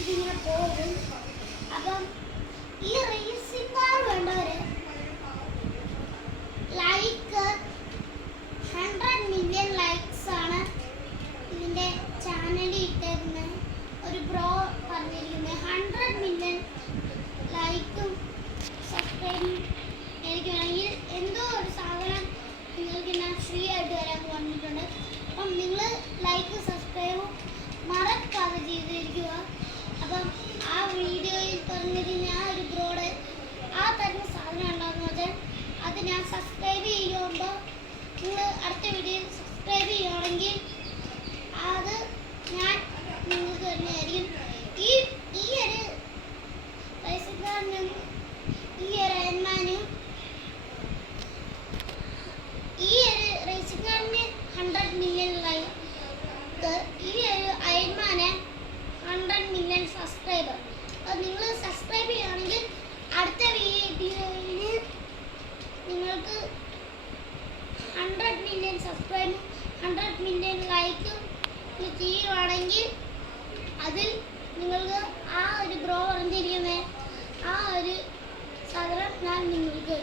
ഇതിങ്ങനെ പോകും. അപ്പം ഈ റേസിംഗ് കാർ വേണ്ടവര് ലൈക്ക് 100 മില്യൺ ലൈക്സ് ആണ് ഇതിന്റെ ചാനലിൽ ഇട്ടേക്കുന്നത്. ഒരു ബ്രോ പറഞ്ഞിരിക്കുന്നത് 100 മില്യൺ ലൈക്കും സബ്സ്ക്രൈബും എനിക്ക് വേണമെങ്കിൽ എന്തോ ഒരു സാധനം നിങ്ങൾക്ക് ഞാൻ ഫ്രീ ആയിട്ട് വരാൻ പറഞ്ഞിട്ടുണ്ട്. അപ്പം നിങ്ങൾ ലൈക്ക് സബ്സ്ക്രൈബും മറക്കാതെ ചെയ്തിരിക്കുക. അപ്പം ആ വീഡിയോയിൽ പറഞ്ഞിരുന്ന ആ ഒരു ബ്രോഡ് ആ തരുന്ന സാധനം ഉണ്ടാകുന്ന വെച്ചാൽ അത് ഞാൻ സബ്സ്ക്രൈബ് ചെയ്യുമ്പോൾ നിങ്ങൾ അടുത്ത വീഡിയോയിൽ സബ്സ്ക്രൈബ് ചെയ്യുകയാണെങ്കിൽ അത് ഞാൻ നിങ്ങൾക്ക് തന്നെയായിരിക്കും. ഈ ഒരു റേസിംഗുകാരനും ഈ ഒരു അയൺമാനും ഈ ഒരു റേസിംഗുകാരന് 100 മില്യൺ ലൈക്ക്, ഈ ഒരു അയൺമാന് 100 മില്യൺ സബ്സ്ക്രൈബർ. അത് നിങ്ങൾ സബ്സ്ക്രൈബ് ചെയ്യുകയാണെങ്കിൽ അടുത്ത വീഡിയോയിൽ നിങ്ങൾക്ക് 100 മില്യൺ സബ്സ്ക്രൈബും 100 മില്യൺ ലൈക്കും ചെയ്യുകയാണെങ്കിൽ അതിൽ നിങ്ങൾക്ക് ആ ഒരു ബ്രോ പറഞ്ഞിരിക്കുന്ന ആ ഒരു സാധനം ഞാൻ നിങ്ങൾക്ക്